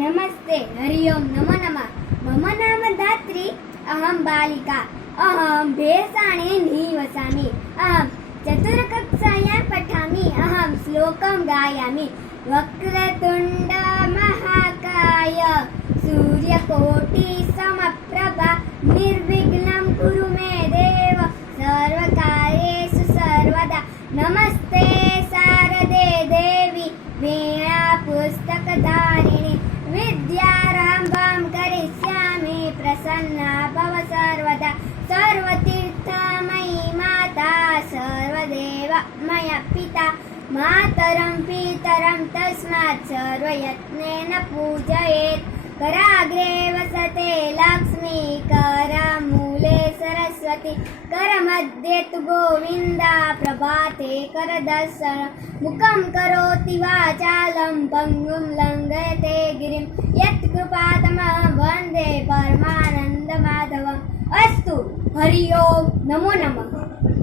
नमस्ते हरि ओम नमो नमः मम नाम धात्री अहं बालिका अहं भेषाणे निवसामि अहं चतुर्थकक्षायां पठामि अहं श्लोकं गायामि वक्रतुण्ड महाकाय सूर्यकोटि समप्रभा निर्विघ्नं कुरु मे देव सर्वकार्येषु सर्वदा नमस्ते शारदे देवी वीणा पुस्तकधारिणी विद्यारम्भं करिष्यामि प्रसन्ना भव सर्वदा सर्वतीर्थमयी माता सर्वदेवमय पिता मातरं पितरं तस्मात् सर्वयत्नेन पूजयेत् कराग्रे वसते लक्ष्मी करमूले सरस्वती करमध्ये तु गोविन्दा प्रभाते करदर्शन मुखं करोति वाचालं पङ्गुं लङ्घयते गिरिं यत्कृपातमहं वन्दे परमानन्दमाधवम् अस्तु हरि ओम नमो नमः।